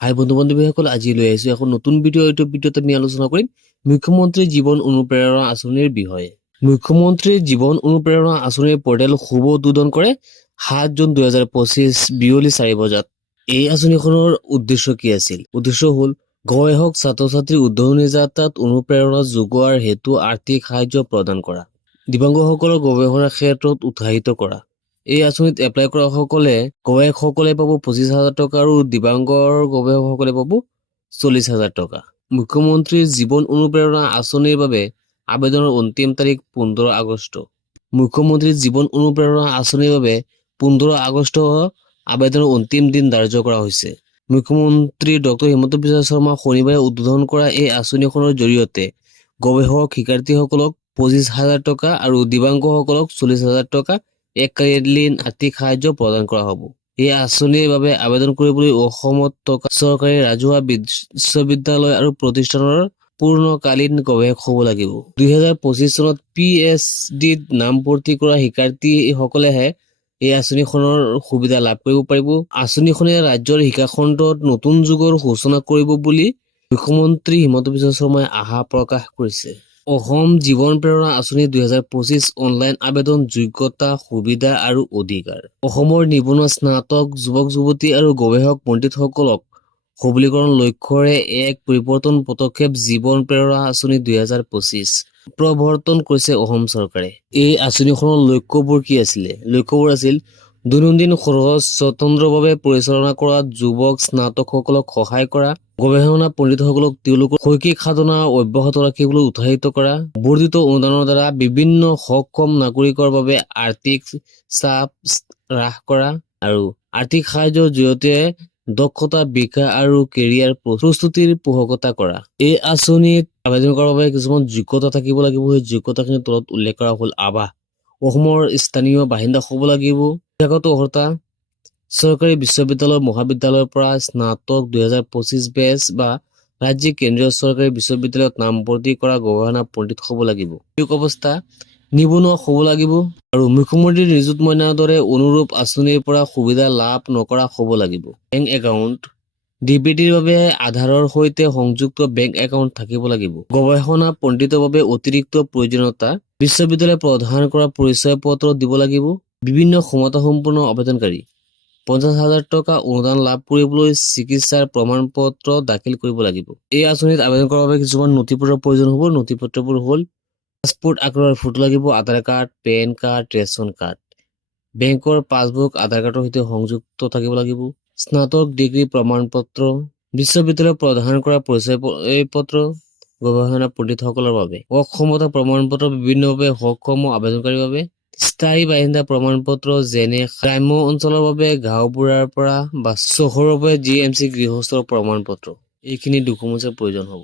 হাই বন্ধু-বান্ধৱীসকল, আজি লৈ আহিছো এখন নতুন ভিডিঅ'। এইটো ভিডিঅ'ত আমি আলোচনা কৰিম মুখ্যমন্ত্ৰী জীৱন অনুপ্ৰেৰণা আঁচনিৰ বিষয়ে। মুখ্যমন্ত্ৰী জীৱন অনুপ্ৰেৰণা আঁচনিৰ পৰ্টেল শুভ উদ্বোধন কৰে ৭ জুন ২০২৫ বিয়লি ৪ বজাত। এই আঁচনিখনৰ উদ্দেশ্য কি আছিল? উদ্দেশ্য হ'ল গৱেষক ছাত্ৰ-ছাত্ৰীৰ উদ্ভাৱনী যাত্ৰাত অনুপ্ৰেৰণা যোগোৱাৰ হেতু আৰ্থিক সাহায্য প্ৰদান কৰা, দিব্যাংগসকলক গৱেষণাৰ ক্ষেত্ৰত উৎসাহিত কৰা। এই আঁচনিত এপ্লাই কৰা গৱেষকসকলে পাব ২৫,০০০ টকা আৰু দিব্যাংগৰ গৱেষকসকলে পাব ৪০,০০০ টকা। মুখ্যমন্ত্ৰীৰ জীৱন অনুপ্ৰেৰণা আঁচনিৰ বাবে আবেদনৰ অন্তিম তাৰিখ ১৫ আগষ্ট। মুখ্যমন্ত্ৰীৰ জীৱন অনুপ্ৰেৰণা আঁচনিৰ বাবে ১৫ আগষ্ট আবেদনৰ অন্তিম দিন ধাৰ্য কৰা হৈছে। মুখ্যমন্ত্ৰী ডক্টৰ হিমন্ত বিশ্ব শৰ্মা শনিবাৰে উদ্বোধন কৰা এই আঁচনিখনৰ জৰিয়তে গৱেষক শিক্ষাৰ্থীসকলক ২৫,০০০ টকা আৰু দিব্যাংগসকলক ৪০,০০০ টকা এককালীন আৰ্থিক সাহায্য প্ৰদান কৰা হ'ব। এই আঁচনিৰ বাবে আবেদন কৰিবলৈ অসমত থকা চৰকাৰী ৰাজহুৱা বিশ্ববিদ্যালয় আৰু প্ৰতিষ্ঠানৰ পূৰ্ণকালীন গৱেষক হ'ব লাগিব। ২০২৫ চনত PhDত নামভৰ্তি কৰা শিক্ষাৰ্থীসকলেহে এই আঁচনিখনৰ সুবিধা লাভ কৰিব পাৰিব। আঁচনিখনে ৰাজ্যৰ শিক্ষাখণ্ডত নতুন যুগৰ সূচনা কৰিব বুলি মুখ্যমন্ত্ৰী হিমন্ত বিশ্ব শৰ্মাই আশা প্ৰকাশ কৰিছে। অসম জীৱন প্ৰেৰণা আঁচনি ২০২৫ অনলাইন আবেদন যোগ্যতা, সুবিধা আৰু অধিকাৰ। অসমৰ নিবনুৱা স্নাতক যুৱক-যুৱতী আৰু গৱেষক পণ্ডিতসকলক সবলীকৰণ লক্ষ্যৰে এক পৰিৱৰ্তন পদক্ষেপ জীৱন প্ৰেৰণা আঁচনি ২০২৫ প্ৰৱৰ্তন কৰিছে অসম চৰকাৰে। এই আঁচনিখনৰ লক্ষ্যবোৰ কি আছিলে? লক্ষ্যবোৰ আছিল দৈনন্দিন খৰচ স্বতন্ত্ৰভাৱে পৰিচালনা কৰা, যুৱক স্নাতকসকলক সহায় কৰা, গৱেষণা পণ্ডিতসকলক তেওঁলোকৰ শৈক্ষিক সাধনা অব্যাহত ৰাখিবলৈ উৎসাহিত কৰা, বৰ্ধিত অনুদানৰ দ্বাৰা বিভিন্ন সক্ষম নাগৰিকৰ বাবে আৰ্থিক চাপ হ্ৰাস কৰা আৰু আৰ্থিক সাহায্যৰ জৰিয়তে দক্ষতা বিকাশ আৰু কেৰিয়াৰ প্ৰস্তুতিৰ পোষকতা কৰা। এই আঁচনিত আবেদন কৰাৰ বাবে কিছুমান যোগ্যতা থাকিব লাগিব। সেই যোগ্যতাখিনিৰ তলত উল্লেখ কৰা হ'ল আৱাস, অসমৰ স্থানীয় বাসিন্দা হ'ব লাগিব, শিক্ষাগত অৰ্হতা চৰকাৰী বিশ্ববিদ্যালয় মহাবিদ্যালয়ৰ পৰা স্নাতক ২০২৫ বেচ বা ৰাজ্যিক কেন্দ্ৰীয় চৰকাৰী বিশ্ববিদ্যালয়ত নামভৰ্তি কৰা গৱেষণা পণ্ডিত হ'ব লাগিব। সামাজিক অৱস্থা নিবনুৱা হ'ব লাগিব আৰু মুখ্যমন্ত্ৰীৰ নিযুত মইনাৰ দৰে অনুৰূপ আঁচনিৰ পৰা সুবিধা লাভ নকৰা হ'ব লাগিব। বেংক একাউণ্ট ডিবিটিৰ বাবে আধাৰৰ সৈতে সংযুক্ত বেংক একাউণ্ট থাকিব লাগিব। গৱেষণা পণ্ডিতৰ বাবে অতিৰিক্ত প্ৰয়োজনীয়তা বিশ্ববিদ্যালয়ে প্ৰদান কৰা পৰিচয় পত্ৰ দিব লাগিব। বিভিন্ন ক্ষমতাসম্পন্ন আবেদনকাৰী ৫০,০০০ টকা অনুদান লাভ কৰিবলৈ চিকিৎসাৰ প্ৰমাণ পত্ৰ দাখিল কৰিব লাগিব। এই আঁচনিত আবেদন কৰাৰ বাবে কিছুমান নথিপত্ৰৰ প্ৰয়োজন হ'ব। নথিপত্ৰবোৰ হ'ল পাছপোৰ্ট আকাৰৰ ফটো লাগিব, Aadhaar card, pan card, ration card, বেংকৰ পাছবুক আধাৰ কাৰ্ডৰ সৈতে সংযুক্ত থাকিব লাগিব, স্নাতক ডিগ্ৰী প্ৰমাণ পত্ৰ, বিশ্ববিদ্যালয়ে প্ৰদান কৰা পৰিচয় পত্ৰ। গৱেষণা পণ্ডিতসকলৰ বাবে অক্ষমতা প্ৰমাণ পত্ৰ, বিভিন্নভাৱে সক্ষম আবেদনকাৰীৰ বাবে স্থায়ী বাসিন্দা প্ৰমাণ পত্ৰ, যেনে গ্ৰাম্য অঞ্চলৰ বাবে গাঁওবুঢ়াৰ পৰা বা চহৰৰ বাবে GMC গৃহস্থৰ প্ৰমাণ পত্ৰ। এইখিনি ডকুমেণ্টছৰ প্ৰয়োজন হ'ব।